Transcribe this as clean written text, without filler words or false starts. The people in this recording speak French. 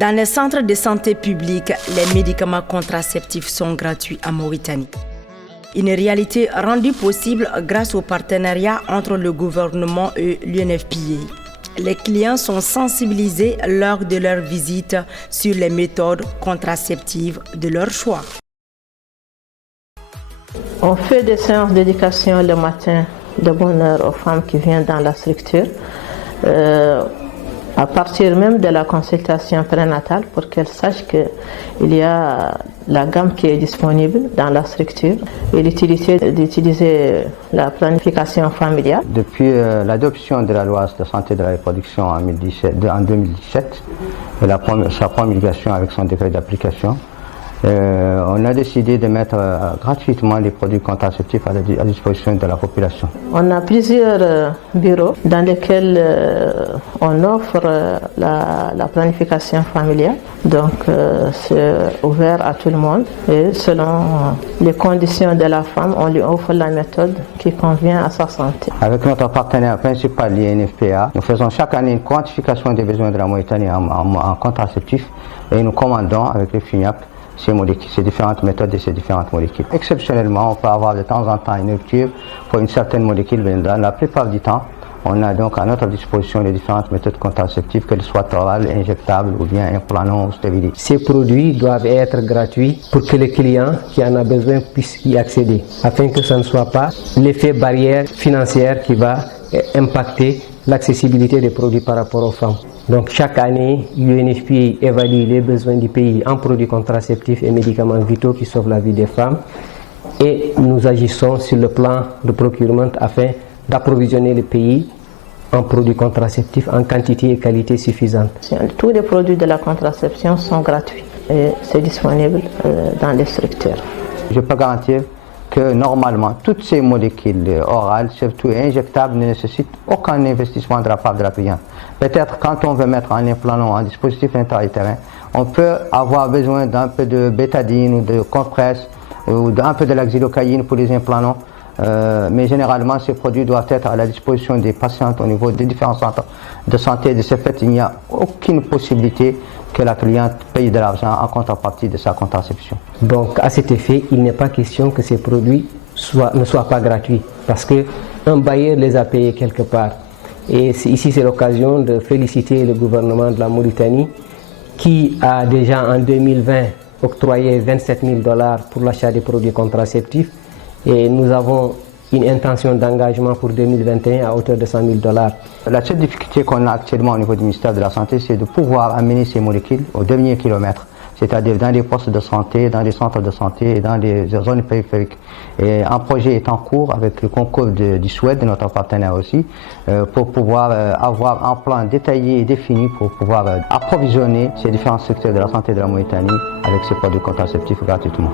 Dans les centres de santé publics, les médicaments contraceptifs sont gratuits en Mauritanie. Une réalité rendue possible grâce au partenariat entre le gouvernement et l'UNFPA. Les clients sont sensibilisés lors de leur visite sur les méthodes contraceptives de leur choix. On fait des séances d'éducation le matin de bonne heure aux femmes qui viennent dans la structure. À partir même de la consultation prénatale pour qu'elles sachent qu'il y a la gamme qui est disponible dans la structure et l'utilité d'utiliser la planification familiale. Depuis l'adoption de la loi de santé de la reproduction en 2017 et sa promulgation avec son décret d'application, on a décidé de mettre gratuitement les produits contraceptifs à disposition de la population. On a plusieurs bureaux dans lesquels on offre la planification familiale. Donc c'est ouvert à tout le monde et selon les conditions de la femme, on lui offre la méthode qui convient à sa santé. Avec notre partenaire principal, l'UNFPA, nous faisons chaque année une quantification des besoins de la Mauritanie en contraceptifs et nous commandons avec le FINIAP ces différentes méthodes et ces différentes molécules. Exceptionnellement, on peut avoir de temps en temps une rupture pour une certaine molécule, mais dans la plupart du temps, on a donc à notre disposition les différentes méthodes contraceptives, qu'elles soient orales, injectables ou bien implantables ou stériles. Ces produits doivent être gratuits pour que le client qui en a besoin puisse y accéder, afin que ce ne soit pas l'effet barrière financière qui va impacter l'accessibilité des produits par rapport aux femmes. Donc chaque année, l'UNFPA évalue les besoins du pays en produits contraceptifs et médicaments vitaux qui sauvent la vie des femmes et nous agissons sur le plan de procurement afin d'approvisionner le pays en produits contraceptifs en quantité et qualité suffisantes. Tous les produits de la contraception sont gratuits et c'est disponible dans les structures. Je peux garantir que normalement, toutes ces molécules orales, surtout injectables, ne nécessitent aucun investissement de la part de la cliente. Peut-être quand on veut mettre un implant, un dispositif intra-utérin, on peut avoir besoin d'un peu de bétadine ou de compresse ou d'un peu de la xylocaïne pour les implants. Mais généralement, ces produits doivent être à la disposition des patientes au niveau des différents centres de santé. De ce fait, il n'y a aucune possibilité que la cliente paye de l'argent en contrepartie de sa contraception. Donc, à cet effet, il n'est pas question que ces produits ne soient pas gratuits, parce qu'un bailleur les a payés quelque part. Et ici, c'est l'occasion de féliciter le gouvernement de la Mauritanie, qui a déjà en 2020 octroyé 27 000 $ pour l'achat des produits contraceptifs. Et nous avons une intention d'engagement pour 2021 à hauteur de 100 000 $. La seule difficulté qu'on a actuellement au niveau du ministère de la Santé, c'est de pouvoir amener ces molécules au dernier kilomètre, c'est-à-dire dans les postes de santé, dans les centres de santé et dans les zones périphériques. Et un projet est en cours avec le concours du Suède, de notre partenaire aussi, pour pouvoir avoir un plan détaillé et défini pour pouvoir approvisionner ces différents secteurs de la santé de la Mauritanie avec ces produits contraceptifs gratuitement.